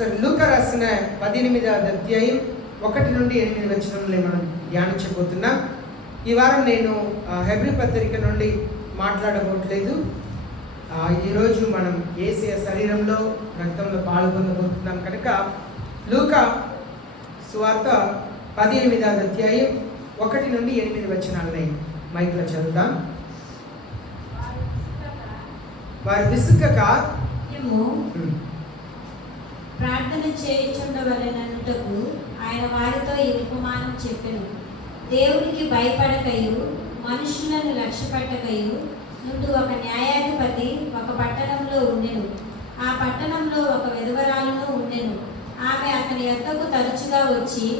సరే, లూకా రాసిన 18వ అధ్యాయం 1 నుండి 8 వచనంలో మనం ధ్యానించబోతున్నాం. ఈ వారం నేను హెబ్రీ పత్రిక నుండి మాట్లాడబోట్లేదు. ఈరోజు మనం యేసయ్య శరీరంలో రక్తంలో పాల్గొనబోతున్నాం కనుక లూకా సువార్త 18వ అధ్యాయం 1 నుండి 8 వచనాలని మైక్లో చదువుతాం. వారు విసుకక ప్రార్థన చేయుచుండవలెననుటకు ఆయన వారితో ఈ ఉపమానం చెప్పెను. దేవునికి భయపడకయు మనుషులను లక్ష్యపెట్టకయు నుండి ఒక న్యాయాధిపతి ఒక పట్టణంలో ఉండెను. ఆ పట్టణంలో ఒక విధవరాలును ఉండెను. ఆమె అతని యొద్దకు తరచుగా వచ్చి,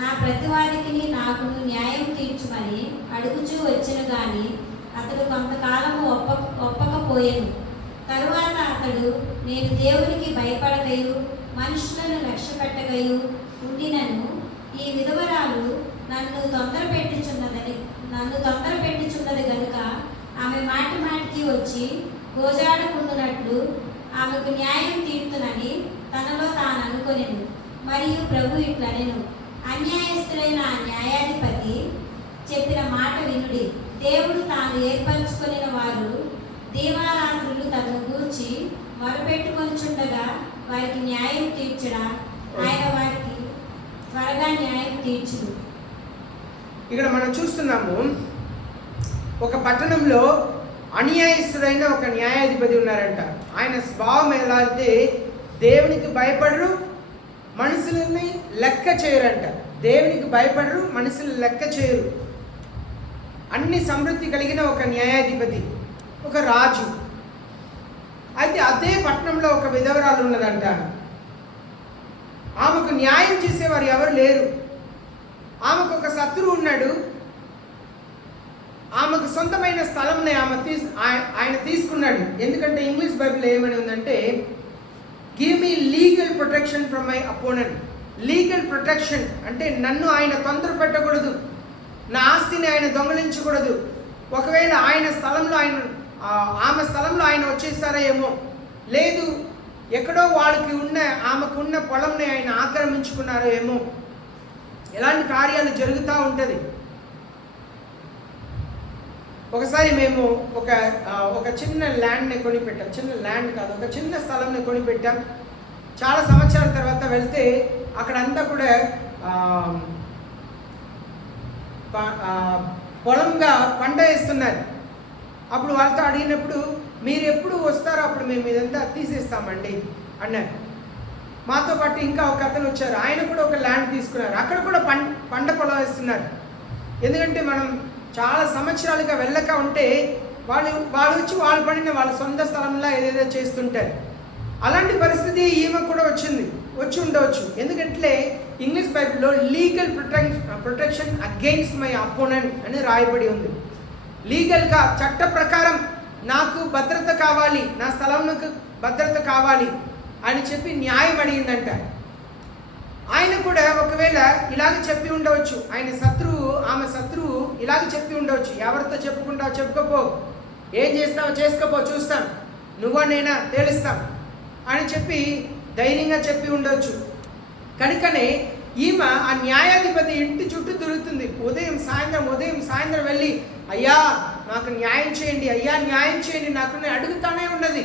నా ప్రతివాదికి నాకును న్యాయం తీర్చుమని అడుగుచూ వచ్చెను. గాని అతడు కొంతకాలము ఒప్పకపోయెను. తరువాత అతడు, నేను దేవునికి భయపడకయు మనుషులను లక్ష్యపెట్టకయు ఉండినను ఈ విధవరాలు నన్ను తొందర పెట్టుచున్నది గనుక ఆమె మాటి మాటికి వచ్చి గోజాడుకుంటున్నట్లు ఆమెకు న్యాయం తీర్చునని తనలో తాను అనుకొనెను. మరియు ప్రభు ఇట్లనెను, అన్యాయస్తులైన ఆ న్యాయాధిపతి చెప్పిన మాట వినుడి. దేవుడు తాను ఏర్పరచుకొనిన వారు దీవారాత్రులు తనను గూర్చి మొరపెట్టుకొనిచుండగా వారికి న్యాయం తీర్చడా ఆయన వారికి త్వరగా న్యాయం తీర్చుడు. ఇక్కడ మనం చూస్తున్నాము, ఒక పట్టణంలో అన్యాయస్తుడైన ఒక న్యాయాధిపతి ఉన్నారంట. ఆయన స్వభావం ఎలా అంటే దేవునికి భయపడరు, మనుషులని లెక్క చేయరంట. దేవునికి భయపడరు, మనుషులు లెక్క చేయరు. అన్ని సమృద్ధి కలిగిన ఒక న్యాయాధిపతి, ఒక రాజు. అయితే అదే పట్టణంలో ఒక విధవరాలు ఉన్నదంట. ఆమెకు న్యాయం చేసేవారు ఎవరు లేరు. ఆమెకు ఒక శత్రువు ఉన్నాడు. ఆమెకు సొంతమైన స్థలంని ఆయన తీసుకున్నాడు. ఎందుకంటే ఇంగ్లీష్ బైబిల్ ఏమని ఉందంటే, give me legal protection from my opponent. Legal protection అంటే నన్ను ఆయన తొందర పెట్టకూడదు, నా ఆస్తిని ఆయన దొంగలించకూడదు. ఒకవేళ ఆమె స్థలంలో ఆయన వచ్చేసారో ఏమో, లేదు ఎక్కడో ఆమెకున్న పొలంని ఆయన ఆక్రమించుకున్నారో ఏమో, ఎలాంటి కార్యాలు జరుగుతూ ఉంటుంది. ఒకసారి మేము ఒక చిన్న ల్యాండ్ని కొనిపెట్టాం. చిన్న ల్యాండ్ కాదు, ఒక చిన్న స్థలంని కొనిపెట్టాం. చాలా సంవత్సరాల తర్వాత వెళ్తే అక్కడంతా కూడా పొలంగా పంట వేస్తున్నారు. అప్పుడు వాళ్ళతో అడిగినప్పుడు, మీరు ఎప్పుడు వస్తారో అప్పుడు మేము ఇదంతా తీసేస్తామండి అన్నారు. మాతో పాటు ఇంకా ఒక అతను వచ్చారు. ఆయన కూడా ఒక ల్యాండ్ తీసుకున్నారు. అక్కడ కూడా పంట పొలం వేస్తున్నారు. ఎందుకంటే మనం చాలా సంవత్సరాలుగా వెళ్ళక ఉంటే వాళ్ళు వచ్చి వాళ్ళు పడిన వాళ్ళ సొంత స్థలంలో ఏదేదో చేస్తుంటారు. అలాంటి పరిస్థితి ఈమె కూడా వచ్చి ఉండవచ్చు. ఎందుకంటే ఇంగ్లీష్ బైబిల్లో legal protection against my opponent అని రాయబడి ఉంది. లీగల్గా చట్ట ప్రకారం నాకు భద్రత కావాలి, నా స్థలంకు భద్రత కావాలి అని చెప్పి న్యాయం అడిగిందంట. ఆయన కూడా ఒకవేళ ఇలాగ చెప్పి ఉండవచ్చు. ఆమె శత్రువు ఇలాగ చెప్పి ఉండవచ్చు, ఎవరితో చెప్పుకుంటావు చెప్పుకోపో, ఏం చేస్తావో చేసుకోపో, చూస్తాం, నువ్వో నేనా తేలుస్తాం అని చెప్పి ధైర్యంగా చెప్పి ఉండవచ్చు. కనుకనే ఈమె ఆ న్యాయాధిపతి ఇంటి చుట్టూ తిరుగుతుంది. ఉదయం సాయంత్రం వెళ్ళి, అయ్యా నాకు న్యాయం చేయండి, అయ్యా న్యాయం చేయండి, నాకు అడుగుతానే ఉన్నది.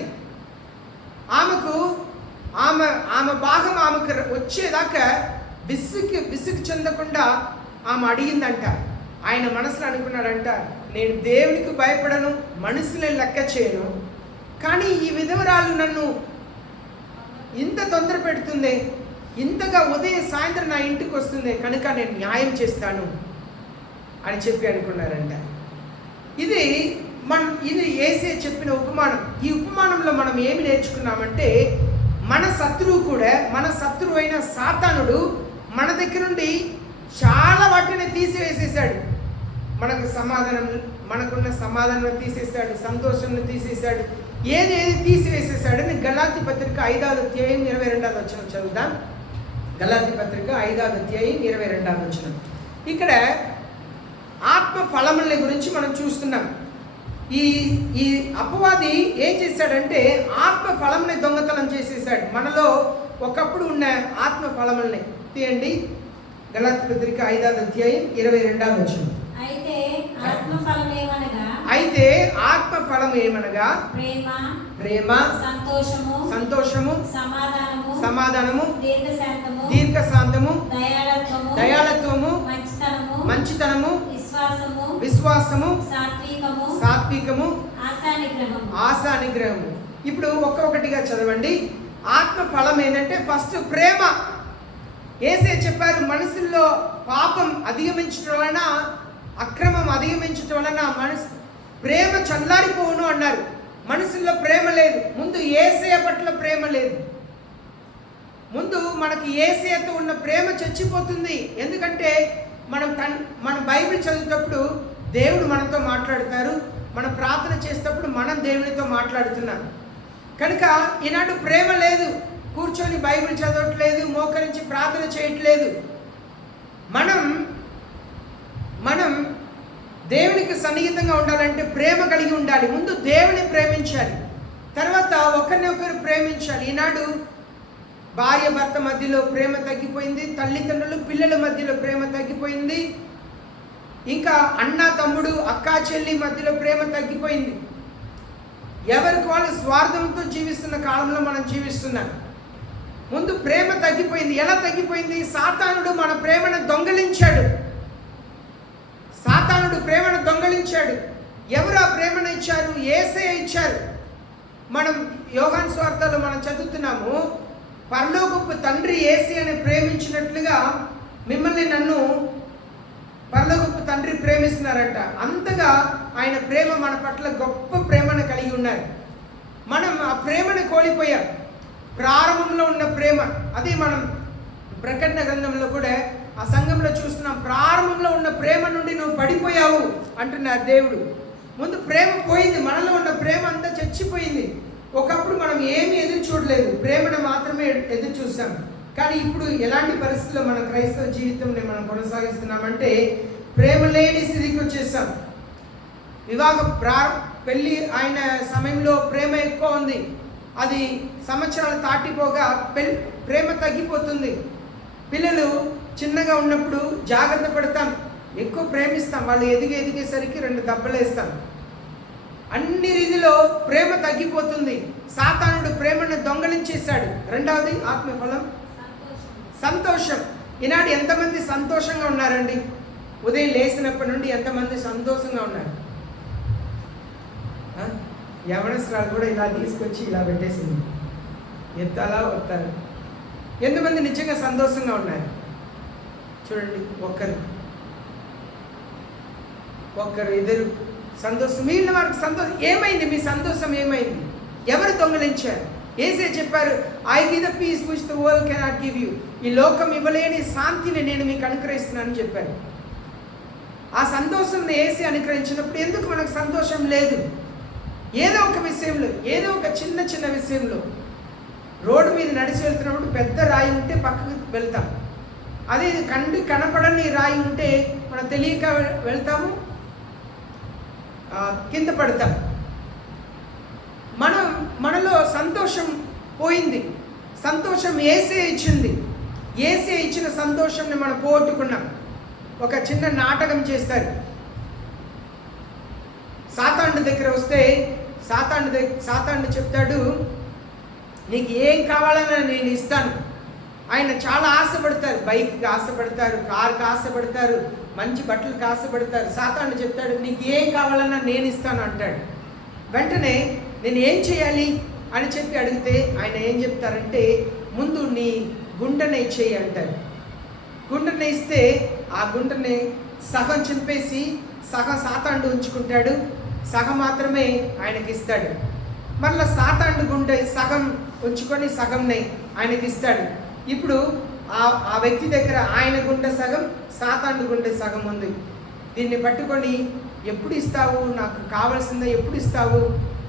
ఆమె భాగం ఆమెకు వచ్చేదాకా విసుగు చెందకుండా ఆమె అడిగిందంట. ఆయన మనసులో అనుకున్నాడంట, నేను దేవునికి భయపడను, మనుషులను లెక్క చేయను, కానీ ఈ విధవరాలు నన్ను ఇంత తొందర పెడుతుంది, ఇంతగా ఉదయం సాయంత్రం నా ఇంటికి వస్తుంది, కనుక నేను న్యాయం చేస్తాను అని చెప్పి అనుకున్నారంట. ఇది యేసయ్య చెప్పిన ఉపమానం. ఈ ఉపమానంలో మనం ఏమి నేర్చుకున్నామంటే, మన శత్రువు అయిన సాతానుడు మన దగ్గర నుండి చాలా వాటిని తీసివేసేసాడు. మనకున్న సమాధానం తీసేశాడు, సంతోషాన్ని తీసేశాడు, ఏది తీసివేసేసాడని గలాతీ పత్రిక 5వ అధ్యాయం 22వ వచనం చదువుదాం. గలాతీ పత్రిక 5వ అధ్యాయం 22వ వచనం. ఇక్కడ ఆత్మ ఫలముల గురించి మనం చూస్తున్నాం. ఈ అపవాది ఏం చేశాడంటే ఆత్మ ఫలంని దొంగతనం చేసేసాడు. మనలో ఒకప్పుడు ఉన్న ఆత్మ ఫలముల్ని తీయండి. గలాతీ పత్రిక 5వ అధ్యాయం 22వ వచనం. అయితే ఆత్మఫలం ఏమనగా ప్రేమ, సంతోషము, సమాధానము, దీర్ఘశాంతము, దయాళత్వము, మంచితనము, విశ్వాసము, సాత్వికము, ఆశానిగ్రహము. ఇప్పుడు ఒక్కొక్కటిగా చదవండి. ఆత్మ ఫలం ఏంటంటే ఫస్ట్ ప్రేమ. యేసే చెప్పారు, మనసుల్లో పాపం అధిగమించడం వలన, అక్రమం అధిగమించడం వలన ప్రేమ చల్లారిపోవును అన్నారు. మనసుల్లో ప్రేమ లేదు. ముందు యేసయ్య పట్ల ప్రేమ లేదు. ముందు మనకి యేసయ్యతో ఉన్న ప్రేమ చచ్చిపోతుంది. ఎందుకంటే మన బైబిల్ చదివేటప్పుడు దేవుడు మనతో మాట్లాడతారు, మనం ప్రార్థన చేసేటప్పుడు మనం దేవునితో మాట్లాడుతున్నాం. కనుక ఈనాడు ప్రేమ లేదు. కూర్చొని బైబిల్ చదవట్లేదు, మోకరించి ప్రార్థన చేయట్లేదు. మనం దేవునికి సన్నిహితంగా ఉండాలంటే ప్రేమ కలిగి ఉండాలి. ముందు దేవుని ప్రేమించాలి, తర్వాత ఒకరినొకరు ప్రేమించాలి. ఈనాడు భార్య భర్త మధ్యలో ప్రేమ తగ్గిపోయింది, తల్లిదండ్రులు పిల్లల మధ్యలో ప్రేమ తగ్గిపోయింది, ఇంకా అన్న తమ్ముడు అక్క చెల్లి మధ్యలో ప్రేమ తగ్గిపోయింది. ఎవరికి వాళ్ళు స్వార్థంతో జీవిస్తున్న కాలంలో మనం జీవిస్తున్నాం. ముందు ప్రేమ తగ్గిపోయింది. ఎలా తగ్గిపోయింది? సాతానుడు మన ప్రేమను దొంగిలించాడు. ఎవరు ఆ ప్రేమను ఇచ్చారు? యేసయ్య ఇచ్చారు. మనం యోహాను సువార్తలో మనం చదువుతున్నాము, పరలోకపు తండ్రి యేసయ్యని ప్రేమించినట్లుగా మిమ్మల్ని నన్ను పరలోకపు తండ్రి ప్రేమిస్తున్నారంట. అంతగా ఆయన ప్రేమ మన పట్ల గొప్ప ప్రేమను కలిగి ఉన్నారు. మనం ఆ ప్రేమను కోల్పోయాం. ప్రారంభంలో ఉన్న ప్రేమ, అదే మనం ప్రకటన గ్రంథంలో కూడా ఆ సంఘంలో చూస్తున్నాం. ప్రారంభంలో ఉన్న ప్రేమ నుండి నువ్వు పడిపోయావు అంటున్నారు దేవుడు. ముందు ప్రేమ పోయింది, మనలో ఉన్న ప్రేమ అంతా చచ్చిపోయింది. ఒకప్పుడు మనం ఏమీ ఎదురు చూడలేదు, ప్రేమను మాత్రమే ఎదురు చూసాం. కానీ ఇప్పుడు ఎలాంటి పరిస్థితుల్లో మన క్రైస్తవ జీవితంని మనం కొనసాగిస్తున్నామంటే ప్రేమ లేని స్థితికి వచ్చేసాం. పెళ్ళి అయిన సమయంలో ప్రేమ ఎక్కువ ఉంది, అది సంవత్సరాలు దాటిపోగా ప్రేమ తగ్గిపోతుంది. పిల్లలు చిన్నగా ఉన్నప్పుడు జాగ్రత్త పడతాం, ఎక్కువ ప్రేమిస్తాం, వాళ్ళు ఎదిగేసరికి 2 దెబ్బలు వేస్తాం. అన్ని రీతిలో ప్రేమ తగ్గిపోతుంది. సాతానుడు ప్రేమను దొంగలించేశాడు. రెండవది ఆత్మఫలం సంతోషం. ఈనాడు ఎంతమంది సంతోషంగా ఉన్నారండి? ఉదయం లేచినప్పటి నుండి ఎంతమంది సంతోషంగా ఉన్నారు? యవనస్తురాలు కూడా ఇలా తీసుకొచ్చి ఇలా పెట్టేసింది, ఎత్తాలా వస్తారు. ఎంతమంది నిజంగా సంతోషంగా ఉన్నారు? చూడండి, ఒక్కరు ఇద్దరు సంతోషం. మిగిలిన వారికి సంతోషం ఏమైంది? మీ సంతోషం ఏమైంది? ఎవరు దొంగలించారు? యేసే చెప్పారు, I give the peace which the world cannot give you. ఈ లోకం ఇవ్వలేని శాంతిని నేను మీకు అనుగ్రహిస్తున్నానని చెప్పారు. ఆ సంతోషం యేసే అనుగ్రహించినప్పుడు ఎందుకు మనకు సంతోషం లేదు? ఏదో ఒక విషయంలో, ఏదో ఒక చిన్న విషయంలో, రోడ్డు మీద నడిచి వెళ్తున్నప్పుడు పెద్ద రాయి ఉంటే పక్కకు వెళ్తాం. అదే కనపడని రాయి ఉంటే మనం తెలియక వెళ్తాము, కింద పడతాం. మనలో సంతోషం పోయింది. సంతోషం యేసే ఇచ్చింది. యేసే ఇచ్చిన సంతోషంని మనం పోగొట్టుకున్నాం. ఒక చిన్న నాటకం చేస్తారు. సాతాను దగ్గర వస్తే సాతాను చెప్తాడు, నీకు ఏం కావాలన్నా నేను ఇస్తాను. ఆయన చాలా ఆశపడతారు, బైక్కి ఆశపడతారు, కార్కి ఆశపడతారు, మంచి బట్టలకు ఆశపడతారు. సాతాను చెప్తాడు, నీకు ఏం కావాలన్నా నేను ఇస్తాను అంటాడు. వెంటనే నేను ఏం చేయాలి అని చెప్పి అడిగితే ఆయన ఏం చెప్తారంటే, ముందు నీ గుండెని ఇచ్చేయి అంటారు. గుండెని ఇస్తే ఆ గుండెని సగం చింపేసి సగం సాతాండు ఉంచుకుంటాడు, సగం మాత్రమే ఆయనకి ఇస్తాడు. మళ్ళీ సాతాండు గుండె సగం ఉంచుకొని సగంని ఆయనకి ఇస్తాడు. ఇప్పుడు ఆ వ్యక్తి దగ్గర ఆయన గుండె సగం, సాతాండు గుండె సగం ఉంది. దీన్ని పట్టుకొని ఎప్పుడు ఇస్తావు, నాకు కావాల్సిందే ఎప్పుడు ఇస్తావు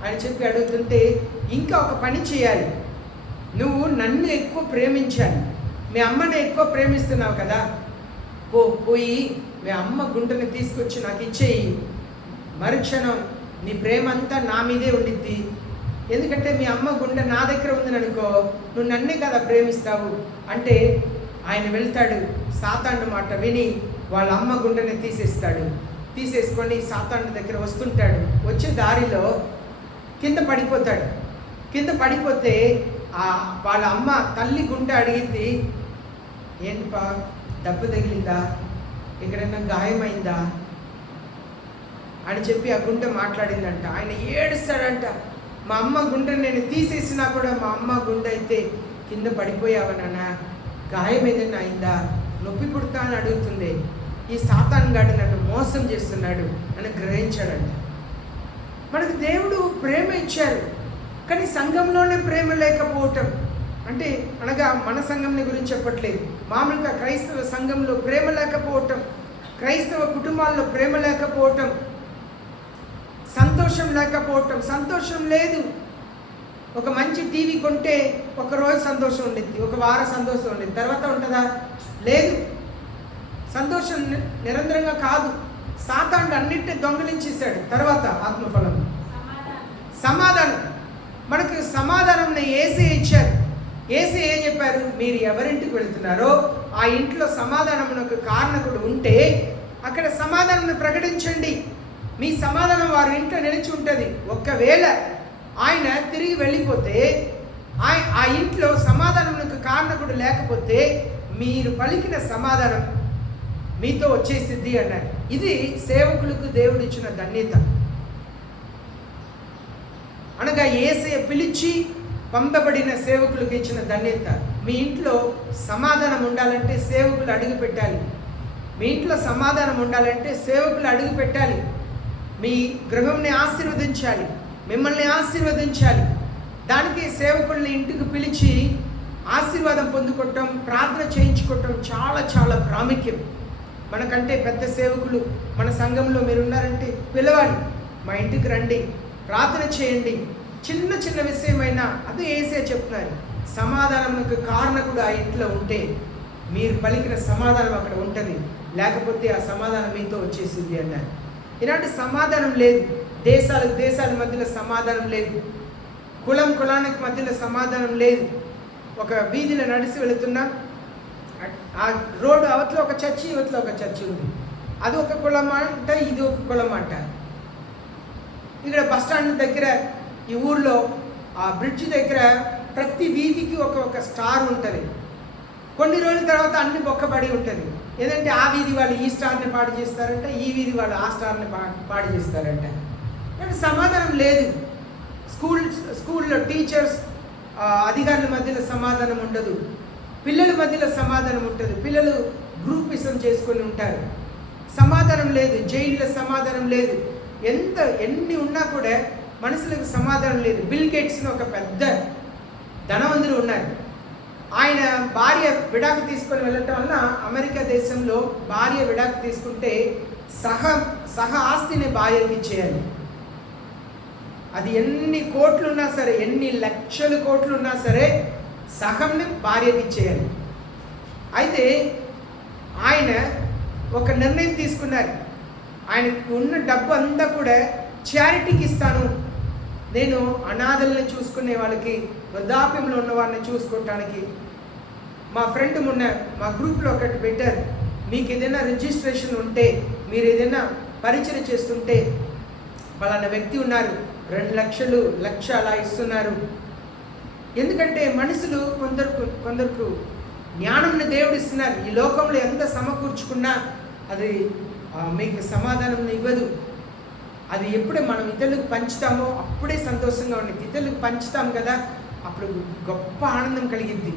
అని చెప్పి అడుగుతుంటే, ఇంకా ఒక పని చేయాలి, నువ్వు నన్ను ఎక్కువ ప్రేమించాలి, మీ అమ్మని ఎక్కువ ప్రేమిస్తున్నావు కదా, పోయి మీ అమ్మ గుండెని తీసుకొచ్చి నాకు ఇచ్చేయి, మరుక్షణం నీ ప్రేమ అంతా నా మీదే ఉండిద్ది, ఎందుకంటే మీ అమ్మ గుండె నా దగ్గర ఉందని అనుకో, నువ్వు నన్నే కదా ప్రేమిస్తావు అంటే ఆయన వెళ్తాడు, సాతాను మాట విని వాళ్ళ అమ్మ గుండెని తీసేసుకొని సాతాను దగ్గర వస్తుంటాడు. వచ్చే దారిలో కింద పడిపోతాడు. కింద పడిపోతే వాళ్ళ అమ్మ తల్లి గుండె అడిగింది, ఏంటిపా దెబ్బ తగిలిందా, ఎక్కడైనా గాయమైందా అని చెప్పి ఆ గుండె మాట్లాడిందంట. ఆయన ఏడుస్తాడంట, మా అమ్మ గుండె నేను తీసేసినా కూడా మా అమ్మ గుండె అయితే కింద పడిపోయావనా, గాయం ఏదైనా అయిందా, నొప్పి పుడతా అని అడుగుతుంది. ఈ సాతాను గాడు నన్ను మోసం చేస్తున్నాడు అని గ్రహించాడంట. మనకు దేవుడు ప్రేమ ఇచ్చారు, కానీ సంఘంలోనే ప్రేమ లేకపోవటం అంటే అనగా మన సంఘంని గురించి చెప్పట్లేదు, మామూలుగా క్రైస్తవ సంఘంలో ప్రేమ లేకపోవటం, క్రైస్తవ కుటుంబాల్లో ప్రేమ లేకపోవటం, సంతోషం లేకపోవటం. సంతోషం లేదు. ఒక మంచి టీవీ కొంటే ఒకరోజు సంతోషం ఉండిద్ది, ఒక వారం సంతోషం ఉండిద్ది, తర్వాత ఉంటుందా? లేదు. సంతోషం నిరంతరంగా కాదు. సాతానుడు అన్నిటిని దొంగలించేశాడు. తర్వాత ఆత్మఫలం సమాధానం. మనకు సమాధానం యేసయ్య ఇచ్చారు. యేసయ్య ఏం చెప్పారు? మీరు ఎవరింటికి వెళ్తున్నారో ఆ ఇంట్లో సమాధానమునకు కారణకుడు ఉంటే అక్కడ సమాధానం ప్రకటించండి. మీ సమాధానం వారి ఇంట్లో నిలిచి ఉంటుంది. ఒకవేళ ఆయన తిరిగి వెళ్ళిపోతే ఆ ఇంట్లో సమాధానమునకు కారణకుడు లేకపోతే మీరు పలికిన సమాధానం మీతో వచ్చేసిద్ది అన్నారు. ఇది సేవకులకు దేవుడు ఇచ్చిన ధన్యత. అనగా యేసయ్య పిలిచి పంపబడిన సేవకులకు ఇచ్చిన ధన్యత. మీ ఇంట్లో సమాధానం ఉండాలంటే సేవకులు అడుగు పెట్టాలి. మీ ఇంట్లో సమాధానం ఉండాలంటే సేవకులు అడుగు పెట్టాలి. మీ గృహంని ఆశీర్వదించాలి, మిమ్మల్ని ఆశీర్వదించాలి. దానికి సేవకుల్ని ఇంటికి పిలిచి ఆశీర్వాదం పొందుకోవటం, ప్రార్థన చేయించుకోవటం చాలా చాలా ప్రాముఖ్యం. మనకంటే పెద్ద సేవకులు మన సంఘంలో మీరు ఉన్నారంటే పిలవాలి, మా ఇంటికి రండి, ప్రార్థన చేయండి. చిన్న చిన్న విషయమైనా అదే యేసయ్య చెప్తున్నారు, సమాధానంకు కారణకుడు ఆ ఇంట్లో ఉంటే మీరు పలికిన సమాధానం అక్కడ ఉంటుంది, లేకపోతే ఆ సమాధానం మీతో వచ్చేసింది అన్నారు. ఇలాంటి సమాధానం లేదు. దేశాల మధ్యలో సమాధానం లేదు, కులానికి మధ్యలో సమాధానం లేదు. ఒక వీధిలో నడిచి వెళుతున్నా ఆ రోడ్డు అవతల ఒక చర్చి, ఇవతల ఒక చర్చి ఉంది. అది ఒక కులం అంట, ఇది ఒక కులం అంట. ఇక్కడ బస్టాండ్ దగ్గర ఈ ఊర్లో ఆ బ్రిడ్జ్ దగ్గర ప్రతి వీధికి ఒక స్టార్ ఉంటుంది. కొన్ని రోజుల తర్వాత అన్ని బొక్కబడి ఉంటుంది. ఏదంటే ఆ వీధి వాళ్ళు ఈ స్టార్ని పాడు చేస్తారంట, ఈ వీధి వాళ్ళు ఆ స్టార్ని పాడు చేస్తారంట. కానీ సమాధానం లేదు. స్కూల్లో టీచర్స్ అధికారుల మధ్యలో సమాధానం ఉండదు, పిల్లల మధ్యలో సమాధానం ఉంటుంది. పిల్లలు గ్రూపిజం చేసుకొని ఉంటారు, సమాధానం లేదు. జైల్లో సమాధానం లేదు. ఎన్ని ఉన్నా కూడా మనుషులకు సమాధానం లేదు. బిల్ గేట్స్ని ఒక పెద్ద ధనవంతులు ఉన్నారు. ఆయన భార్య విడాకు తీసుకొని వెళ్ళటం వల్ల అమెరికా దేశంలో భార్య విడాకు తీసుకుంటే సహ ఆస్తిని భార్యకి ఇచ్చేయాలి. అది ఎన్ని కోట్లు ఉన్నా సరే, ఎన్ని లక్షల కోట్లు ఉన్నా సరే సహంని భార్యకి ఇచ్చేయాలి. అయితే ఆయన ఒక నిర్ణయం తీసుకున్నారు. ఆయనకు ఉన్న డబ్బు అంతా కూడా చారిటీకి ఇస్తాను, నేను అనాథల్ని చూసుకునే వాళ్ళకి, వృద్ధాప్యంలో ఉన్న వాళ్ళని చూసుకోవటానికి. మా ఫ్రెండ్ మొన్న మా గ్రూప్లో ఒకటి పెట్టారు, మీకు ఏదైనా రిజిస్ట్రేషన్ ఉంటే, మీరు ఏదైనా పరిచయం చేస్తుంటే పలానా వ్యక్తి ఉన్నారు, 2 లక్షలు, 1 లక్ష అలా ఇస్తున్నారు. ఎందుకంటే మనుషులు కొందరికి జ్ఞానంని దేవుడు ఇస్తున్నారు. ఈ లోకంలో ఎంత సమకూర్చుకున్నా అది మీకు సమాధానం ఇవ్వదు. అది ఎప్పుడే మనం ఇతరులకు పంచుతామో అప్పుడే సంతోషంగా ఉండేది. ఇతరులకు పంచుతాం కదా, అప్పుడు గొప్ప ఆనందం కలిగిద్ది,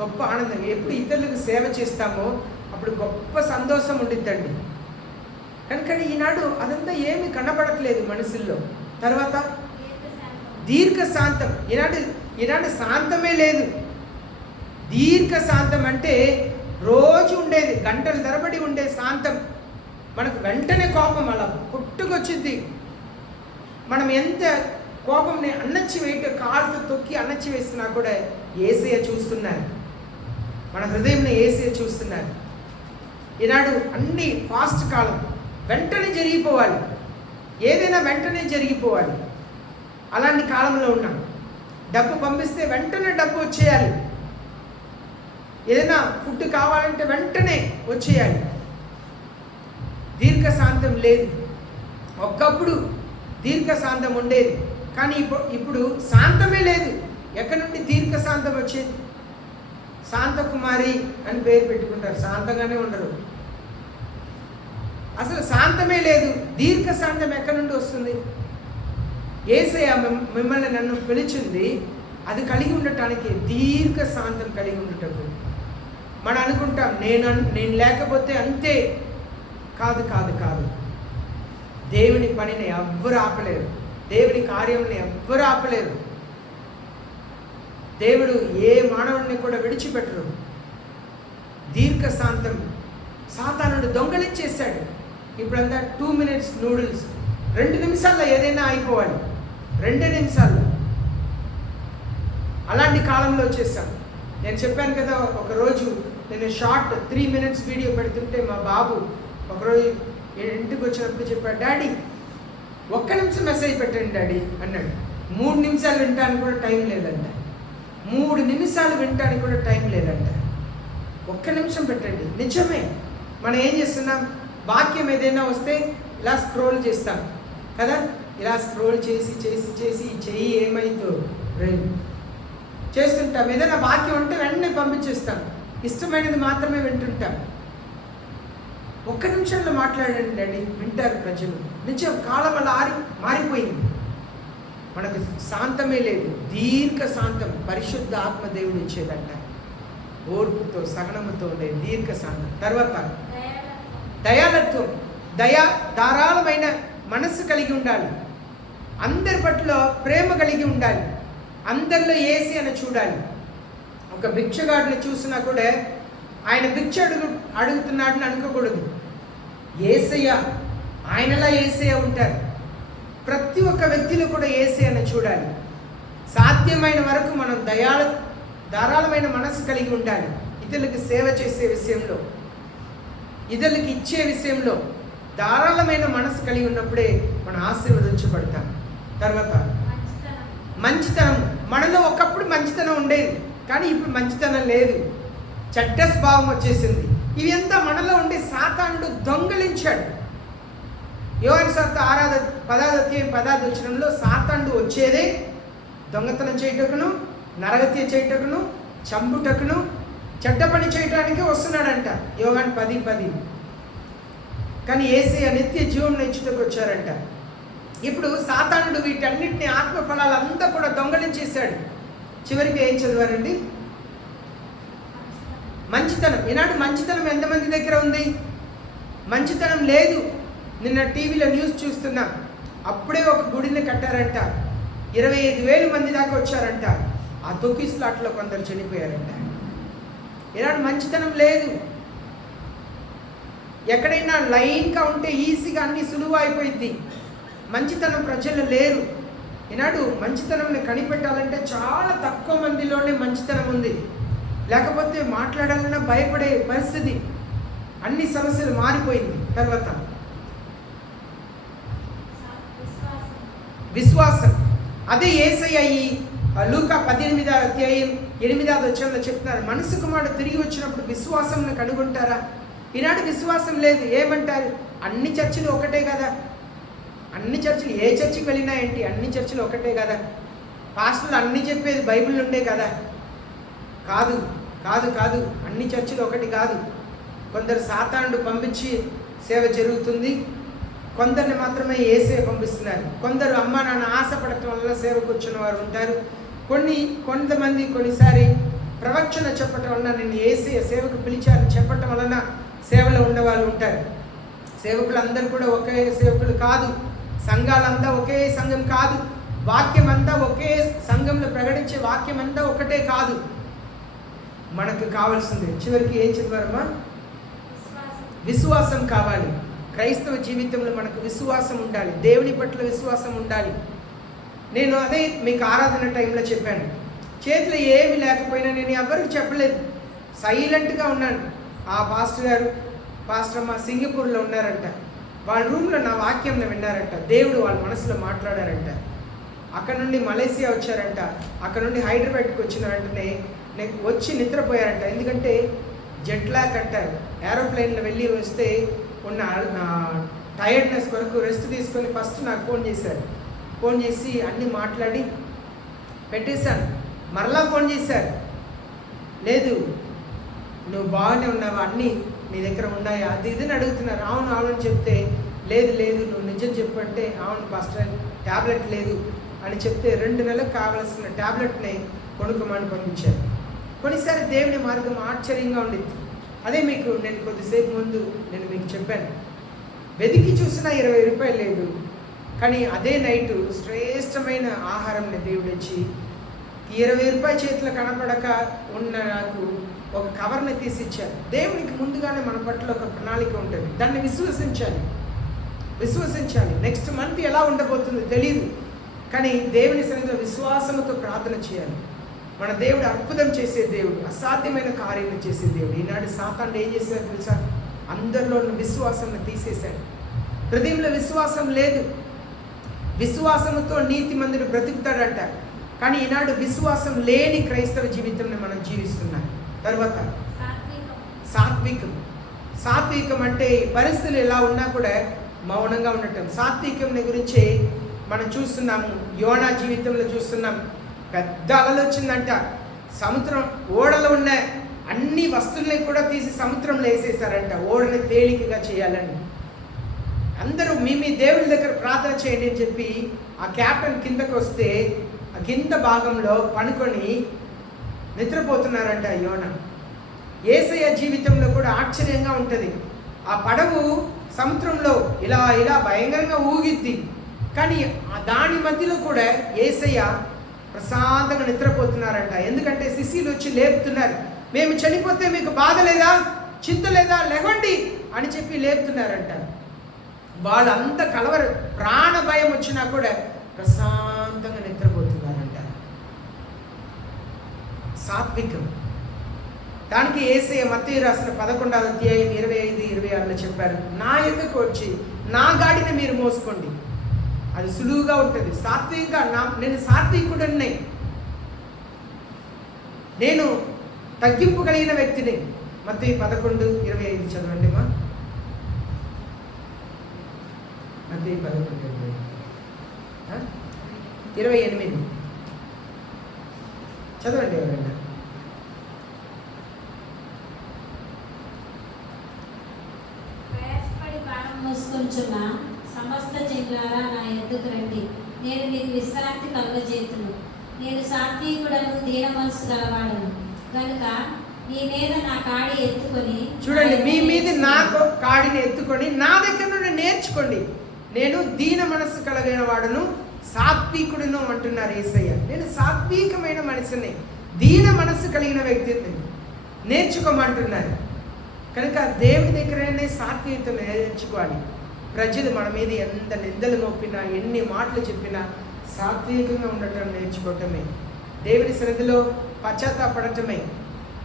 గొప్ప ఆనందం. ఎప్పుడు ఇతరులకు సేవ చేస్తామో అప్పుడు గొప్ప సంతోషం ఉండిద్దండి. కనుక ఈనాడు అదంతా ఏమీ కనబడట్లేదు మనుషుల్లో. తర్వాత దీర్ఘశాంతం. ఈనాడు శాంతమే లేదు. దీర్ఘశాంతం అంటే రోజు ఉండేది, గంటల తరబడి ఉండే శాంతం. మనకు వెంటనే కోపం అలా పుట్టుకొచ్చింది. మనం ఎంత కోపంని అన్నచ్చి వేయట, కాళ్ళతో తొక్కి అన్నచ్చి వేస్తున్నా కూడా యేసయ్య చూస్తున్నారు. మన హృదయంని యేసయ్య చూస్తున్నారు. ఈనాడు అన్ని ఫాస్ట్ కాలం, వెంటనే జరిగిపోవాలి, ఏదైనా వెంటనే జరిగిపోవాలి. అలాంటి కాలంలో ఉన్నాం. డబ్బు పంపిస్తే వెంటనే డబ్బు వచ్చేయాలి. ఏదైనా ఫుడ్ కావాలంటే వెంటనే వచ్చేయాలి. దీర్ఘశాంతం లేదు. ఒకప్పుడు దీర్ఘశాంతం ఉండేది, కానీ ఇప్పుడు శాంతమే లేదు. ఎక్కడి నుండి దీర్ఘశాంతం వచ్చేది? శాంతకుమారి అని పేరు పెట్టుకుంటారు, శాంతంగానే ఉండరు. అసలు శాంతమే లేదు. దీర్ఘశాంతం ఎక్కడి నుండి వస్తుంది? యేసయ్య మిమ్మల్ని నన్ను పిలిచింది అది కలిగి ఉండటానికి, దీర్ఘశాంతం కలిగి ఉండటం. మనం అనుకుంటాం నేను లేకపోతే అంతే. కాదు కాదు కాదు. దేవుని పనిని ఎవ్వరు ఆపలేరు. దేవుని కార్యంని ఎవ్వరు ఆపలేరు. దేవుడు ఏ మానవుడిని కూడా విడిచిపెట్టరు. దీర్ఘశాంతం సాతానుడు దొంగలించేశాడు. ఇప్పుడంతా 2 minutes నూడిల్స్, 2 నిమిషాల్లో ఏదైనా అయిపోవాలి, 2 నిమిషాల్లో. అలాంటి కాలంలో వచ్చేసాం. నేను చెప్పాను కదా, ఒకరోజు నేను షార్ట్ 3 minutes వీడియో పెడుతుంటే మా బాబు ఒకరోజు ఇంటికి వచ్చినప్పుడు చెప్పాడు, డాడీ 1 నిమిషం మెసేజ్ పెట్టండి డాడీ అన్నాడు. 3 నిమిషాలు వినటానికి కూడా టైం లేదంట. 3 నిమిషాలు వినటానికి కూడా టైం లేదంట. 1 నిమిషం పెట్టండి. నిజమే. మనం ఏం చేస్తున్నాం? వాక్యం ఏదైనా వస్తే ఇలా స్క్రోల్ చేస్తాం కదా, ఇలా స్క్రోల్ చేసి చేసి చేసి చెయ్యి ఏమైందో చేస్తుంటాం. ఏదైనా వాక్యం ఉంటే వెంటనే పంపించేస్తాం. ఇష్టమైనది మాత్రమే వింటుంటాం. 1 నిమిషంలో మాట్లాడండి అండి, వింటారు ప్రజలు. నిజం, కాలం అలా మారిపోయింది. మనకు శాంతమే లేదు. దీర్ఘ శాంతం పరిశుద్ధ ఆత్మదేవుడు ఇచ్చేదంట. ఓర్పుతో సహనముతో ఉండే దీర్ఘ శాంతం. తర్వాత దయాలత్వం. ధారాళమైన మనస్సు కలిగి ఉండాలి. అందరి పట్ల ప్రేమ కలిగి ఉండాలి. అందరిలో ఏసి అని చూడాలి. ఒక భిక్షగాడిని చూసినా కూడా ఆయన భిక్ష అడుగుతున్నాడని అనుకోకూడదు. యేసయ్య, ఆయనలా యేసయ్య ఉంటారు. ప్రతి ఒక్క వ్యక్తిలో కూడా యేసయ్య అని చూడాలి. సాధ్యమైన వరకు మనం ధారాళమైన మనసు కలిగి ఉండాలి. ఇతరులకు సేవ చేసే విషయంలో, ఇతరులకు ఇచ్చే విషయంలో ధారాళమైన మనసు కలిగి ఉన్నప్పుడే మనం ఆశీర్వదించబడతాం. తర్వాత మంచితనం. మనలో ఒకప్పుడు మంచితనం ఉండేది, కానీ ఇప్పుడు మంచితనం లేదు. చెడ్డ స్వభావం వచ్చేసింది. ఇవి అంతా మనలో ఉండి సాతానుడు దొంగలించాడు. యోహాను సువార్త 6:10 సాతానుడు వచ్చేదే దొంగతనం చేయుటకును, నరహత్య చేయుటకును, చంపుటకును, చెడ్డ పని చేయటానికి వస్తున్నాడంట. యోహాను 10:10. కానీ యేసయ్య నిత్య జీవం ఇచ్చుటకు వచ్చారంట. ఇప్పుడు సాతానుడు వీటన్నిటిని, ఆత్మఫలాలంతా కూడా దొంగలించేశాడు. చివరికి ఏం చదివారండి? మంచితనం. ఈనాడు మంచితనం ఎంతమంది దగ్గర ఉంది? మంచితనం లేదు. నిన్న టీవీలో న్యూస్ చూస్తున్నాం. అప్పుడే ఒక గుడిని కట్టారంట, 25,000 మంది దాకా వచ్చారంట. ఆ తొక్కిస్లాట్లో కొందరు చనిపోయారంట. ఈనాడు మంచితనం లేదు. ఎక్కడైనా లైన్గా ఉంటే ఈజీగా అన్ని సులువు అయిపోయింది. మంచితనం ప్రజలు లేరు. ఈనాడు మంచితనంని కనిపెట్టాలంటే చాలా తక్కువ మందిలోనే మంచితనం ఉంది. లేకపోతే మాట్లాడాలన్నా భయపడే పరిస్థితి. అన్ని సమస్యలు మారిపోయింది. తర్వాత విశ్వాసం. అదే యేసయ్య ఈ లూకా 18:8 చెప్తున్నారు. మనసు కుమారుడు తిరిగి వచ్చినప్పుడు విశ్వాసంను కనుగొంటారా? ఈనాడు విశ్వాసం లేదు. ఏమంటారు? అన్ని చర్చిలు ఒకటే కదా. అన్ని చర్చిలు, ఏ చర్చికి వెళ్ళినా ఏంటి, అన్ని చర్చిలు ఒకటే కదా. పాస్టర్లు అన్ని చెప్పేది బైబిల్ నుండే కదా. కాదు కాదు కాదు, అన్ని చర్చిలు ఒకటి కాదు. కొందరు సాతానుడు పంపించి సేవ జరుగుతుంది, కొందరిని మాత్రమే యేసయ్య పంపిస్తున్నారు. కొందరు అమ్మ నాన్న ఆశపడటం వల్ల సేవకు వచ్చిన వారు ఉంటారు. కొంతమంది కొన్నిసారి ప్రవచన చెప్పటం వలన నేను యేసయ్య సేవకు పిలిచారని చెప్పటం వలన సేవలో ఉండేవాళ్ళు ఉంటారు. సేవకులందరూ కూడా ఒకే సేవకులు కాదు. సంఘాలంతా ఒకే సంఘం కాదు. వాక్యం అంతా ఒకే సంఘంలో ప్రకటించే వాక్యం అంతా ఒకటే కాదు. మనకు కావాల్సింది చివరికి ఏం చెప్పారమ్మా? విశ్వాసం కావాలి. క్రైస్తవ జీవితంలో మనకు విశ్వాసం ఉండాలి. దేవుని పట్ల విశ్వాసం ఉండాలి. నేను అదే మీకు ఆరాధన టైంలో చెప్పాను. చేతిలో ఏమి లేకపోయినా నేను ఎవరికి చెప్పలేదు, సైలెంట్గా ఉన్నాను. ఆ పాస్టర్ అమ్మ సింగపూర్లో ఉన్నారంట. వాళ్ళ రూమ్లో నా వాక్యం విన్నారంట. దేవుడు వాళ్ళ మనసులో మాట్లాడారంట. అక్కడ నుండి మలేసియా వచ్చారంట. అక్కడ నుండి హైదరాబాద్కి వచ్చిన వెంటనే వచ్చి నిద్రపోయారంట. ఎందుకంటే జెట్ లాగ్ అంటారు. ఏరోప్లేన్లో వెళ్ళి వస్తే ఉన్న టైర్డ్నెస్ కొరకు రెస్ట్ తీసుకొని ఫస్ట్ నాకు ఫోన్ చేశారు. ఫోన్ చేసి అన్నీ మాట్లాడి పెట్టేశాను. మరలా ఫోన్ చేశారు, లేదు నువ్వు బాగానే ఉన్నావా, అన్నీ నీ దగ్గర ఉన్నాయా, అది ఇదని అడుగుతున్నారు. అవును అవును చెప్తే, లేదు లేదు నువ్వు నిజం చెప్పంటే, అవును ఫస్ట్ ట్యాబ్లెట్ లేదు అని చెప్తే 2 నెలలకు కావాల్సిన ట్యాబ్లెట్ని కొనుక్కోమని పంపించారు. కొన్నిసారి దేవుని మార్గం ఆశ్చర్యంగా ఉండిద్ది. అదే మీకు నేను కొద్దిసేపు ముందు మీకు చెప్పాను. వెతికి చూసినా 20 రూపాయలు లేదు, కానీ అదే నైటు శ్రేష్టమైన ఆహారంని దేవుడు ఇచ్చి 20 రూపాయల చేతిలో కనపడక ఉన్న నాకు ఒక కవర్ని తీసి ఇచ్చారు. దేవునికి ముందుగానే మన పట్ల ఒక ప్రణాళిక ఉంటుంది. దాన్ని విశ్వసించాలి. నెక్స్ట్ మంత్ ఎలా ఉండబోతుందో తెలియదు, కానీ దేవుని సన్నిధిలో విశ్వాసంతో ప్రార్థన చేయాలి. మన దేవుడు అద్భుతం చేసే దేవుడు, అసాధ్యమైన కార్యాలు చేసే దేవుడు. ఈనాడు సాతానుడు ఏం చేశాడు తెలుసా? అందరిలో ఉన్న విశ్వాసాన్ని తీసేశాడు. హృదయంలో విశ్వాసం లేదు. విశ్వాసంతో నీతిమంతుడు బ్రతుకుతాడంట. కానీ ఈనాడు విశ్వాసం లేని క్రైస్తవ జీవితంని మనం జీవిస్తున్నాం. తర్వాత సాత్వికం అంటే పరిస్థితులు ఎలా ఉన్నా కూడా మౌనంగా ఉండటం. సాత్వికం గురించి మనం చూస్తున్నాము. యోనా జీవితంలో చూస్తున్నాం. పెద్ద అలలు వచ్చిందంట. సముద్రం ఓడలో ఉన్న అన్ని వస్తువుల్ని కూడా తీసి సముద్రంలో వేసేసారంట, ఓడని తేలికగా చేయాలని. అందరూ మీ దేవుడి దగ్గర ప్రార్థన చేయండి అని చెప్పి ఆ క్యాప్టెన్ కిందకు వస్తే ఆ కింద భాగంలో పనుకొని నిద్రపోతున్నారంట యోనా. యేసయ్య జీవితంలో కూడా ఆశ్చర్యంగా ఉంటుంది. ఆ పడవు సముద్రంలో ఇలా భయంకరంగా ఊగిద్ది, కానీ దాని మధ్యలో కూడా యేసయ్య ప్రశాంతంగా నిద్రపోతున్నారంట. ఎందుకంటే శిష్యులు వచ్చి లేపుతున్నారు. మేము చనిపోతే మీకు బాధ లేదా, చింత లేదా, లేవండి అని చెప్పి లేపుతున్నారంట. వాళ్ళంతా ప్రాణ భయం వచ్చినా కూడా ప్రశాంతంగా నిద్రపోతున్నారంట. సాత్వికం. దానికి యేసయ్య మత్తయి రాసిన 11వ అధ్యాయం 25-26లో చెప్పారు, నా యొద్దకు వచ్చి నా గాడిని మీరు మోసుకోండి, అది సులువుగా ఉంటుంది. నేను సాత్వికుడిని, నేను తగ్గింపు కలిగిన వ్యక్తిని. మత్తయి 11:25 చదవండి మా. మత్తయి 11:28 చదవండి ఎవరైనా. మోసుకొంచున్న సమస్త జనులారా నా యొద్దకు రండి, నేను మీకు విశ్రాంతి కలుగజేతును. నేను సాత్వికుడను, దీన మనసు గలవాడను కనుక మీ మీద నా కాడి ఎత్తుకొని. చూడండి, మీ మీద నాకు కాడిని ఎత్తుకొని నా దగ్గర నుండి నేర్చుకోండి, నేను దీన మనసు కలిగిన వాడును, సాత్వికుడును అంటున్నారు యేసయ్య. నేను సాత్వికమైన మనిషిని, దీన మనసు కలిగిన వ్యక్తిని నేర్చుకోమంటున్నారు. కనుక దేవుని దగ్గరనే సాత్వికత నేర్చుకోవాలి. ప్రజలు మన మీద ఎంత నిందలు మోపినా, ఎన్ని మాటలు చెప్పినా సాత్వికంగా ఉండటం నేర్చుకోవటమే, దేవుని సన్నిధిలో పశ్చాత్తాపడటమే.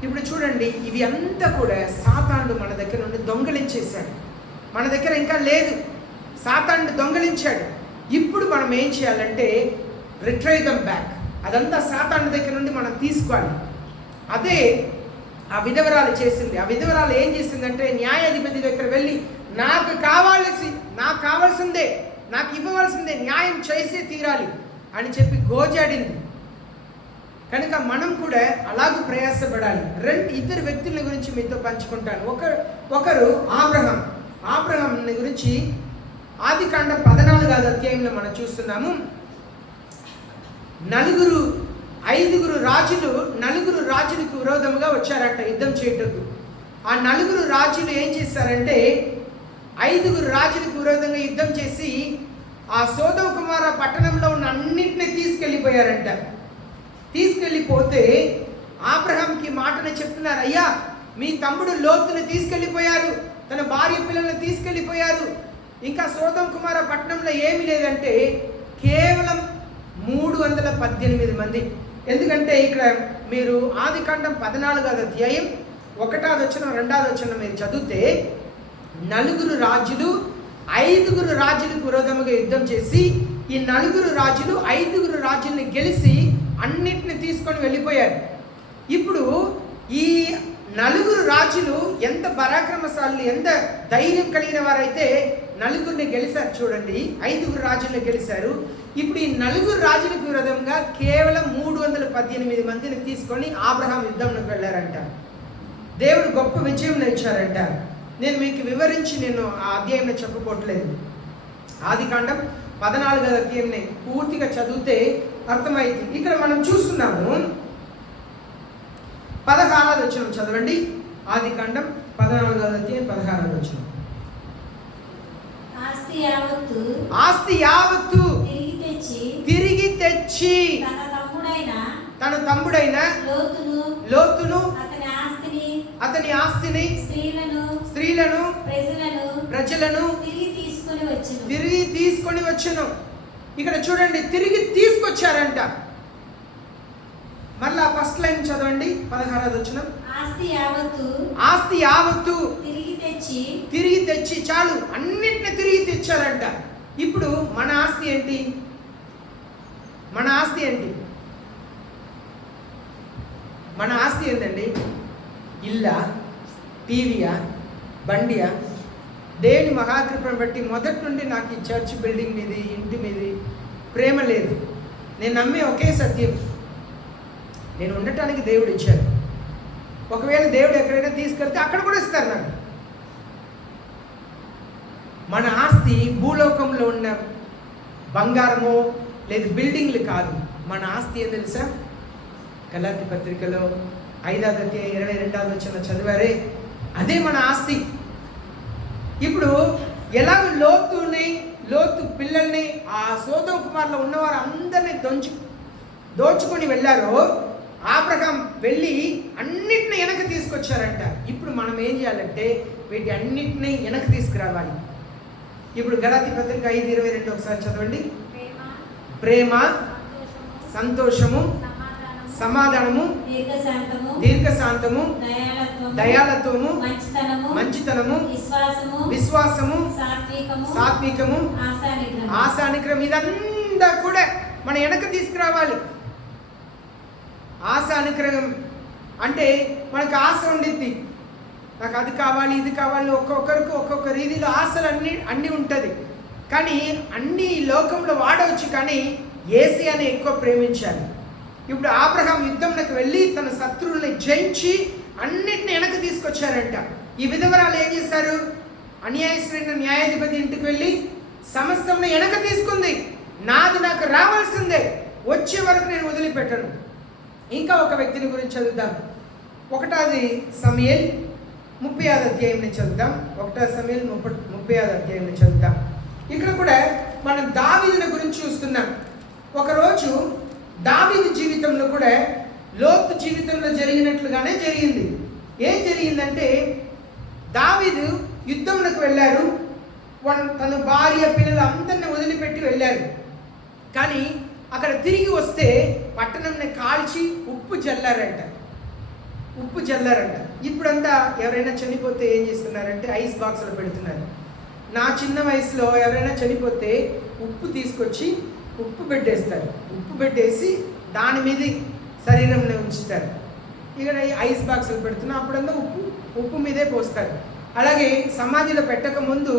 ఇప్పుడు చూడండి, ఇవి అంతా కూడా సాతానుడు మన దగ్గర నుండి దొంగలించేశాడు. మన దగ్గర ఇంకా లేదు, సాతానుడు దొంగలించాడు. ఇప్పుడు మనం ఏం చేయాలంటే రిట్రైవ్ దమ్ బ్యాక్. అదంతా సాతానుడి దగ్గర నుండి మనం తీసుకోవాలి. అదే ఆ విధవరాలు చేసింది. ఆ విధవరాలు ఏం చేసిందంటే న్యాయాధిపతి దగ్గర వెళ్ళి నాకు కావాల్సిందే, నాకు ఇవ్వవలసిందే, న్యాయం చేసే తీరాలి అని చెప్పి గోజాడింది. కనుక మనం కూడా అలాగూ ప్రయాసపడాలి. ఇద్దరు వ్యక్తుల గురించి మీతో పంచుకుంటాను. ఒకరు ఆబ్రహాం గురించి ఆదికాండం 14వ అధ్యాయంలో మనం చూస్తున్నాము. 5 రాజులకు విరోధముగా వచ్చారంట యుద్ధం చేయటకు. ఆ 4 రాజులు ఏం చేశారంటే 5 రాజులకు విరోధంగా యుద్ధం చేసి ఆ సోదమ కుమార పట్టణంలో ఉన్న అన్నింటినీ తీసుకెళ్ళిపోయారంట. తీసుకెళ్ళిపోతే ఆబ్రహాంకి మాటనే చెప్తున్నారు, అయ్యా మీ తమ్ముడు లోతుని తీసుకెళ్ళిపోయారు, తన భార్య పిల్లల్ని తీసుకెళ్ళిపోయారు, ఇంకా సోదమ కుమార పట్టణంలో ఏమీ లేదంటే కేవలం 318 మంది. ఎందుకంటే ఇక్కడ మీరు ఆదికాండం 14వ అధ్యాయం 1వ వచనం 2వ వచనం మీరు చదివితే 4 రాజులు 5 రాజులకు విరోధముగా యుద్ధం చేసి ఈ 4 రాజులు 5 రాజుల్ని గెలిచి అన్నిటిని తీసుకొని వెళ్ళిపోయారు. ఇప్పుడు ఈ 4 రాజులు ఎంత పరాక్రమశాలు, ఎంత ధైర్యం కలిగిన వారైతే 4 గెలిచారు చూడండి. 5 రాజుల్ని గెలిచారు. ఇప్పుడు ఈ 4 రాజులకు విరోధంగా కేవలం 318 మందిని తీసుకొని అబ్రహాం యుద్ధంలోకి వెళ్ళారంట. దేవుడు గొప్ప విజయం ఇచ్చారంట. నేను మీకు వివరించి నేను ఆ అధ్యాయంలో చెప్పబోట్లేదు. ఆదికాండం 14వ అధ్యాయంని పూర్తిగా చదివితే అర్థమైంది. ఇక్కడ మనం చూస్తున్నాము 16వ వచనం చదవండి. ఆదికాండం 14వ అధ్యాయం 16వ వచనం. ఆస్తి యావత్తు తిరిగి తెచ్చి తన తమ్ముడైన లోతును అతని ఆస్తిని స్త్రీలను ప్రజలను తిరిగి తీసుకొని వచ్చును. ఇక్కడ చూడండి, తిరిగి తీసుకొచ్చారంట. మళ్ళా ఫస్ట్ లైన్ చదవండి, 16వ వచనం. ఆస్తి యావత్తు తిరిగి తెచ్చి చాలు, అన్నిటిని తిరిగి తెచ్చారంట. ఇప్పుడు మన ఆస్తి ఏంటి? మన ఆస్తి ఏంటి? మన ఆస్తి ఏంటండి? ఇల్లా, టీవీయా, బండియా? దేవుని మహాకృపను బట్టి మొదటి నుండి నాకు ఈ చర్చ్ బిల్డింగ్ మీది, ఇంటి మీది ప్రేమ లేదు. నేను నమ్మే ఒకే సత్యం, నేను ఉండటానికి దేవుడు ఇచ్చారు. ఒకవేళ దేవుడు ఎక్కడైనా తీసుకెళ్తే అక్కడ కూడా ఇస్తారు నాకు. మన ఆస్తి భూలోకంలో ఉన్న బంగారము లేదు బిల్డింగ్లు కాదు. మన ఆస్తి ఏం తెలుసా? గలాతీ పత్రికలో 5వ అధ్యాయం 22వ వచనం చదివారే, అదే మన ఆస్తి. ఇప్పుడు ఎలాగ లోతు పిల్లల్ని ఆ సోదోమ కుమారులో ఉన్నవారు అందరినీ దోచుకొని వెళ్ళారో, అబ్రహాం వెళ్ళి అన్నిటిని వెనక్కి తీసుకొచ్చారంట. ఇప్పుడు మనం ఏం చేయాలంటే వీటి అన్నిటినీ వెనక్కి తీసుకురావాలి. ఇప్పుడు గలాతీ పత్రిక 5:22 ఒకసారి చదవండి. ప్రేమ, సంతోషము, సమాధానము, దీర్ఘశాంతము, దయాలత్వము, మంచితనము, విశ్వాసము, సాత్వికము, ఆశానిగ్రహం. ఇదంతా కూడా మన వెనక తీసుకురావాలి. ఆశానిగ్రహం అంటే మనకు ఆశ ఉండిద్ది, నాకు అది కావాలి ఇది కావాలి, ఒక్కొక్కరికి ఒక్కొక్క రీతిలో ఆశలు అన్నీ ఉంటుంది. కానీ అన్ని లోకంలో వాడవచ్చు, కానీ యేసయ్యని ఎక్కువ ప్రేమించాలి. ఇప్పుడు అబ్రహాం యుద్ధంలోకి వెళ్ళి తన శత్రువుల్ని జయించి అన్నిటిని వెనక్కి తీసుకొచ్చారంట. ఈ విధవరాలు ఏం చేశారు? అన్యాయస్తుడైన న్యాయాధిపతి ఇంటికి వెళ్ళి సమస్తం వెనక తీసుకుంది. నాది నాకు రావాల్సిందే, వచ్చే వరకు నేను వదిలిపెట్టను. ఇంకా ఒక వ్యక్తిని గురించి చదువుదాం. 1 సమూయేలు 30వ అధ్యాయం నుంచి చదువుదాం. 1 సమూయేలు 30వ అధ్యాయం నుంచి చదువుదాం. ఇక్కడ కూడా మనం దావీదుని గురించి చూస్తున్నాం. ఒకరోజు దావీదు జీవితంలో కూడా లోతు జీవితంలో జరిగినట్లుగానే జరిగింది. ఏం జరిగిందంటే, దావీదు యుద్ధంలోకి వెళ్ళారు. తన భార్య పిల్లలు అందరిని వదిలిపెట్టి వెళ్ళారు. కానీ అక్కడ తిరిగి వస్తే పట్టణంని కాల్చి ఉప్పు జల్లారంట. ఇప్పుడంతా ఎవరైనా చనిపోతే ఏం చేస్తున్నారంటే ఐస్ బాక్స్లో పెడుతున్నారు. నా చిన్న వయసులో ఎవరైనా చనిపోతే ఉప్పు తీసుకొచ్చి ఉప్పు పెట్టేస్తారు. ఉప్పు పెట్టేసి దాని మీద శరీరంలో ఉంచుతారు. ఇక్కడ ఐస్ బాక్స్లో పెడుతున్నా అప్పుడంతా ఉప్పు మీదే పోస్తారు. అలాగే సమాధిలో పెట్టక ముందు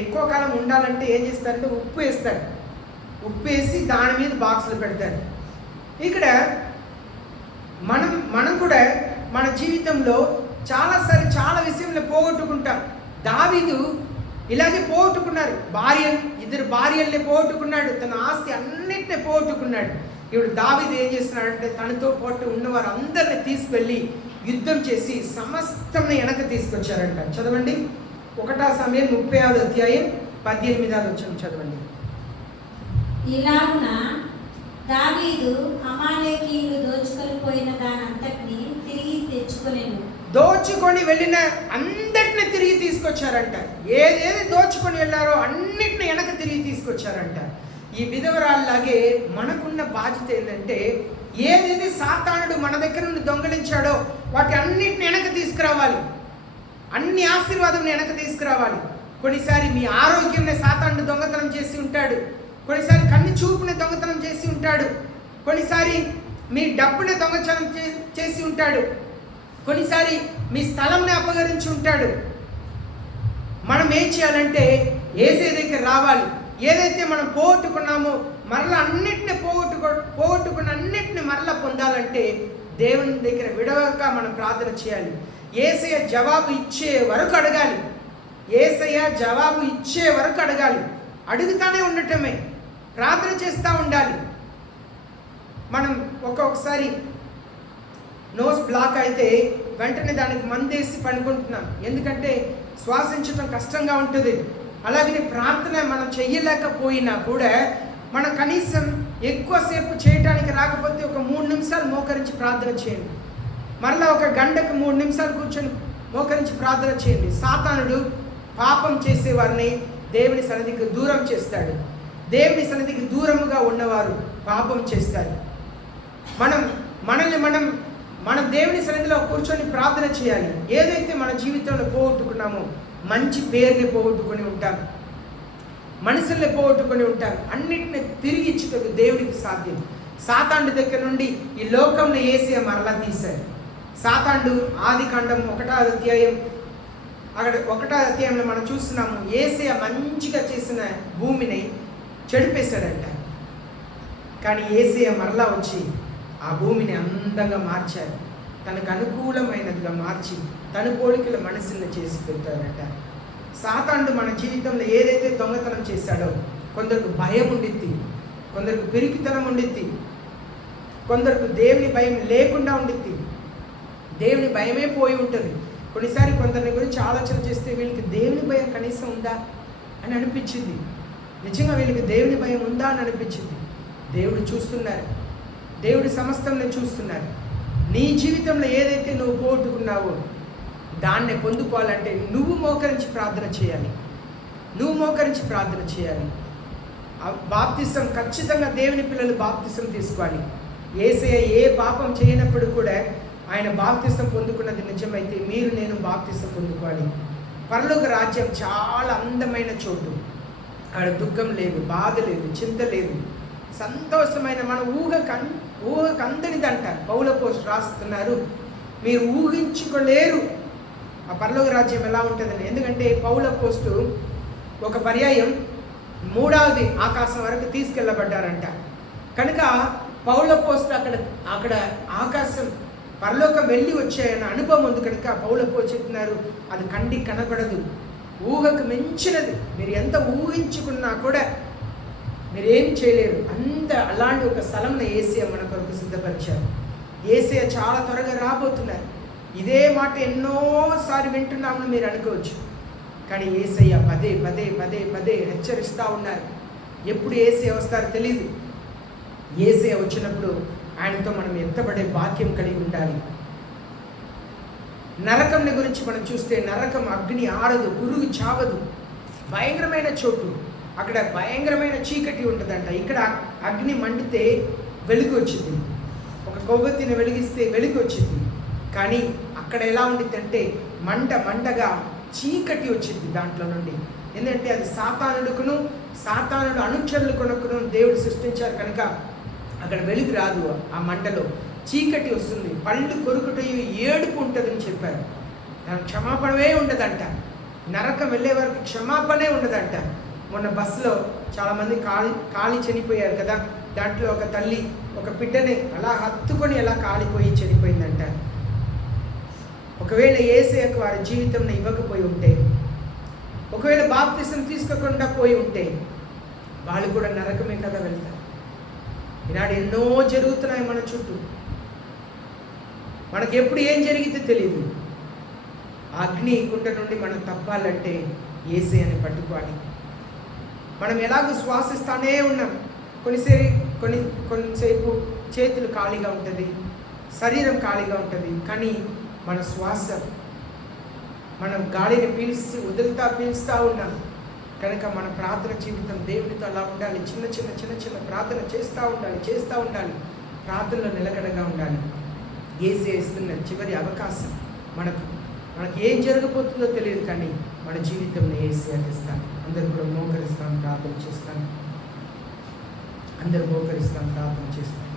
ఎక్కువ కాలం ఉండాలంటే ఏం చేస్తారంటే ఉప్పు వేస్తారు. ఉప్పు వేసి దాని మీద బాక్సులు పెడతారు. ఇక్కడ మనం కూడా మన జీవితంలో చాలా విషయంలో పోగొట్టుకుంటాం. దావీదు ఇలాగే పోగొట్టుకున్నారు. ఇద్దరు భార్యల్ని పోగొట్టుకున్నాడు. తన ఆస్తి అన్నిటిని పోగొట్టుకున్నాడు. ఇప్పుడు దావీదు ఏం చేస్తున్నాడంటే తనతో పాటు ఉన్నవారు అందరిని తీసుకెళ్ళి యుద్ధం చేసి సమస్తం వెనక తీసుకొచ్చారంట. చదవండి. 1 సమూయేలు 30వ అధ్యాయం 18వ వచనం చదవండి. ఇలాగున దావీదు అమాలేకీయులు దోచుకొని పోయిన దానంతటిని తిరిగి తెచ్చుకొనెను. దోచుకొని వెళ్ళిన అందటిని తిరిగి తీసుకొచ్చారంట. ఏదేది దోచుకొని వెళ్ళారో అన్నిటిని వెనక తిరిగి తీసుకొచ్చారంట. ఈ విధవరాల్లాగే మనకున్న బాధ్యత ఏంటంటే, ఏదేది సాతానుడు మన దగ్గర నుండి దొంగలించాడో వాటి అన్నిటిని వెనక తీసుకురావాలి. అన్ని ఆశీర్వాదం వెనక తీసుకురావాలి. కొన్నిసారి మీ ఆరోగ్యంని సాతానుడు దొంగతనం చేసి ఉంటాడు. కొన్నిసారి కన్ను చూపుని దొంగతనం చేసి ఉంటాడు, కొన్నిసారి మీ డబ్బుని దొంగతనం చేసి ఉంటాడు, కొన్నిసారి మీ స్థలంని అపహరించి ఉంటాడు. మనం ఏం చేయాలంటే యేసయ్య దగ్గర రావాలి. ఏదైతే మనం పోగొట్టుకున్నామో మరలా అన్నిటిని పోగొట్టుకున్న అన్నిటిని మరలా పొందాలంటే దేవుని దగ్గర విడవక మనం ప్రార్థన చేయాలి. యేసయ్య జవాబు ఇచ్చే వరకు అడగాలి. యేసయ్య జవాబు ఇచ్చే వరకు అడగాలి. అడుగుతానే ఉండటమే, ప్రార్థన చేస్తూ ఉండాలి. మనం ఒక్కొక్కసారి నోస్ బ్లాక్ అయితే వెంటనే దానికి మందేసి పడుకుంటున్నాం, ఎందుకంటే శ్వాసించడం కష్టంగా ఉంటుంది. అలాగే ప్రార్థన మనం చెయ్యలేకపోయినా కూడా మనం కనీసం ఎక్కువసేపు చేయటానికి రాకపోతే ఒక 3 నిమిషాలు మోకరించి ప్రార్థన చేయండి. మరలా ఒక గంటకు 3 నిమిషాలు కూర్చొని మోకరించి ప్రార్థన చేయండి. సాతానుడు పాపం చేసేవారిని దేవుని సన్నిధికి దూరం చేస్తాడు. దేవుని సన్నిధికి దూరముగా ఉన్నవారు పాపం చేస్తారు. మనం దేవుని సన్నిధిలో కూర్చొని ప్రార్థన చేయాలి. ఏదైతే మన జీవితంలో పోగొట్టుకున్నామో, మంచి పేరుని పోగొట్టుకొని ఉంటాం, మనుషుల్ని పోగొట్టుకొని ఉంటాం, అన్నిటిని తిరిగి ఇచ్చుటకు దేవుడికి సాధ్యం. సాతాండు దగ్గర నుండి ఈ లోకంలో యేసయ్య మరలా తీశాడు. సాతాండు ఆదికాండం 1వ అధ్యాయం, అక్కడ 1వ అధ్యాయంలో మనం చూస్తున్నాము, యేసయ్య మంచిగా చేసిన భూమిని చెడిపేశాడంట. కానీ యేసయ్య మరలా వచ్చి ఆ భూమిని అందంగా మార్చారు, తనకు అనుకూలమైనదిగా మార్చి తన పోలికల మనుషుల్ని చేసి పెట్టారట. సాతాండు మన జీవితంలో ఏదైతే దొంగతనం చేశాడో, కొందరికి భయం ఉండిద్ది, కొందరికి పిరికితనం ఉండిద్ది, కొందరికి దేవుని భయం లేకుండా ఉండిద్ది, దేవుని భయమే పోయి ఉంటుంది. కొన్నిసారి కొందరిని గురించి ఆలోచన చేస్తే వీళ్ళకి దేవుని భయం కనీసం ఉందా అని అనిపించింది. నిజంగా వీళ్ళకి దేవుని భయం ఉందా అని అనిపించింది. దేవుడు చూస్తున్నారు, దేవుడి సమస్తంలో చూస్తున్నారు. నీ జీవితంలో ఏదైతే నువ్వు పోగొట్టుకున్నావో దాన్ని పొందుకోవాలంటే నువ్వు మోకరించి ప్రార్థన చేయాలి. బాప్తిసం ఖచ్చితంగా దేవుని పిల్లలు బాప్తిసం తీసుకోవాలి. యేసయ్య ఏ పాపం చేయనప్పుడు కూడా ఆయన బాప్తిసం పొందుకున్నది నిజమైతే నేను బాప్తిసం పొందుకోవాలి. పరలోక రాజ్యం చాలా అందమైన చోటు. అక్కడ దుఃఖం లేదు, బాధ లేదు, చింత లేదు, సంతోషమైన మన ఊహకందనిదంట. పౌల పోస్ట్ రాస్తున్నారు, మీరు ఊహించుకోలేరు ఆ పరలోక రాజ్యం ఎలా ఉంటుందని. ఎందుకంటే పౌల పోస్టు ఒక పర్యాయం 3వ ఆకాశం వరకు తీసుకెళ్ళబడ్డారంట. కనుక పౌల పోస్టు అక్కడ ఆకాశం పరలోకం వెళ్ళి వచ్చాయన్న అనుభవం ఉంది. కనుక పౌల పోస్ట్ చెప్తున్నారు, అది కంటికి కనపడదు, ఊహకు మించినది. మీరు ఎంత ఊహించుకున్నా కూడా మీరేం చేయలేరు. అలాంటి ఒక స్థలంలో యేసయ్య మన కొరకు సిద్ధపరిచారు. యేసయ్య చాలా త్వరగా రాబోతున్నారు. ఇదే మాట ఎన్నోసార్లు వింటున్నామని మీరు అనుకోవచ్చు, కానీ యేసయ్య పదే పదే పదే పదే హెచ్చరిస్తూ ఉన్నారు. ఎప్పుడు యేసయ్య వస్తారో తెలియదు. యేసయ్య వచ్చినప్పుడు ఆయనతో మనం ఎత్తబడే భాగ్యం కలిగి ఉండాలి. నరకంని గురించి మనం చూస్తే, నరకం అగ్ని ఆరదు, పురుగు చావదు, భయంకరమైన చోటు. అక్కడ భయంకరమైన చీకటి ఉంటుందంట. ఇక్కడ అగ్ని మండితే వెలుగు వచ్చింది, ఒక కొవ్వొత్తిని వెలిగిస్తే వెలుగు వచ్చింది. కానీ అక్కడ ఎలా ఉండిద్ది అంటే మంటగా చీకటి వచ్చింది దాంట్లో నుండి. ఎందుకంటే అది సాతానుడు అనుచరులకును దేవుడు సృష్టించారు కనుక అక్కడ వెలుగు రాదు. ఆ మంటలో చీకటి వస్తుంది, పళ్ళు కొరుకుటయు ఏడుపు ఉంటుందని చెప్పారు. దానికి క్షమాపణమే ఉండదంట. నరకం వెళ్ళే వరకు క్షమాపణే ఉండదంట. మొన్న బస్సులో చాలామంది కాలి చనిపోయారు కదా. దాంట్లో ఒక తల్లి ఒక బిడ్డని అలా హత్తుకొని అలా కాలిపోయి చనిపోయిందంట. ఒకవేళ యేసయ్యకు వారి జీవితంలో ఇవ్వకపోయి ఉంటే, ఒకవేళ బాప్తిసం తీసుకోకుండా పోయి ఉంటే వాళ్ళు కూడా నరకమే కదా వెళ్తారు. ఈనాడు ఎన్నో జరుగుతున్నాయి మన చుట్టూ, మనకి ఎప్పుడు ఏం జరిగితే తెలియదు. అగ్ని కుండ నుండి మనం తప్పాలంటే యేసయ్యని పట్టుకోవాలి. మనం ఎలాగో శ్వాసిస్తానే ఉన్నాం. కొంతసేపు చేతులు ఖాళీగా ఉంటుంది, శరీరం ఖాళీగా ఉంటుంది, కానీ మన శ్వాస, మనం గాలిని పీలుస్తూ ఉన్నాం. కనుక మన ప్రార్థన జీవితం దేవునితో అలా ఉండాలి. చిన్న చిన్న ప్రార్థన చేస్తూ ఉండాలి. ప్రార్థనలో నిలకడగా ఉండాలి. యేసయ్య ఇస్తున్న చివరి అవకాశం మనకు ఏం జరగబోతుందో తెలియదు, కానీ మన జీవితంలో యేసయ్యకి ఇస్తాను. అందరూ కూడా మోకరిస్తాను, ప్రార్థన చేస్తాను. అందరూ మోకరిస్తాం, ప్రార్థన చేస్తాం.